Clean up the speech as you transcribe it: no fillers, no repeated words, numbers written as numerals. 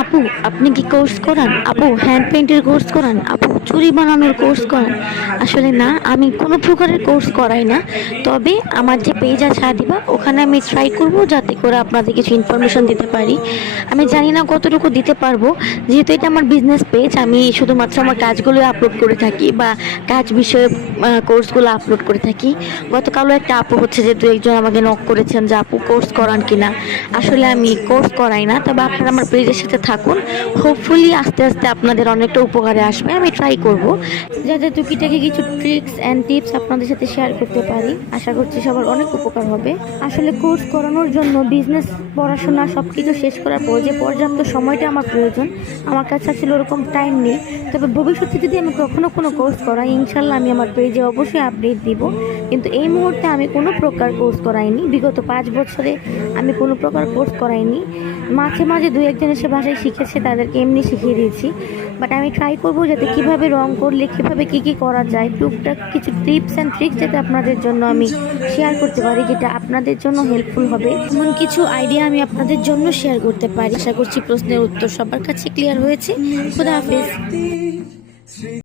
আপু, আপনি কি কোর্স করান? আপু, হ্যান্ড পেইন্টের কোর্স করান? আপু, চুড়ি বানানোর কোর্স করান? আসলে না, আমি কোনো প্রকারের কোর্স করাই না। তবে আমার যে পেজ আছে আদিবা, ওখানে আমি ট্রাই করব যাতে করে আপনাদের কিছু ইনফরমেশন দিতে পারি। আমি জানি না কতটুকু দিতে পারবো, যেহেতু এটা আমার বিজনেস পেজ। আমি শুধুমাত্র আমার কাজগুলো আপলোড করে থাকি বা কাজ বিষয়ে কোর্সগুলো আপলোড করে থাকি। গতকালও একটা আপু হচ্ছে যে দু একজন আমাকে নক করেছেন যে আপু কোর্স করান কিনা। আসলে আমি কোর্স করাই না, তবে আপনারা আমার পেজের সাথে থাকুন। হোপফুলি আস্তে আস্তে আপনাদের অনেকটা উপকারে আসবে। আমি ট্রাই করব যাতে টুকিটাকি কিছু ট্রিক্স অ্যান্ড টিপস আপনাদের সাথে শেয়ার করতে পারি। আশা করছি সবার অনেক উপকার হবে। আসলে কোর্স করানোর জন্য বিজনেস, পড়াশোনা সব কিছু শেষ করার পর যে পর্যাপ্ত সময়টা আমার প্রয়োজন, আমার কাছে আসলে ওরকম টাইম নেই। তবে ভবিষ্যতে যদি আমি কখনো কোনো কোর্স করাই, ইনশাল্লাহ আমি আমার পেজে অবশ্যই আপডেট দিব। কিন্তু এই মুহূর্তে আমি কোনো প্রকার কোর্স করাইনি। বিগত 5 বছরে আমি কোনো প্রকার কোর্স করাইনি। মাঝে মাঝে দু একজন এসে ভাষায় শিখেছে, তাদেরকে এমনি শিখিয়ে দিয়েছি। বাট আমি ট্রাই করবো যাতে কিভাবে রং করলে কীভাবে কী করা যায়, টুকটাক কিছু টিপস অ্যান্ড ট্রিক্স যাতে আপনাদের জন্য আমি শেয়ার করতে পারি, যেটা আপনাদের জন্য হেল্পফুল হবে। এমন কিছু আইডিয়া আমি আপনাদের জন্য শেয়ার করতে পারি। আশা করছি প্রশ্নের উত্তর সবার কাছে ক্লিয়ার হয়েছে। খুদা হাফেজ।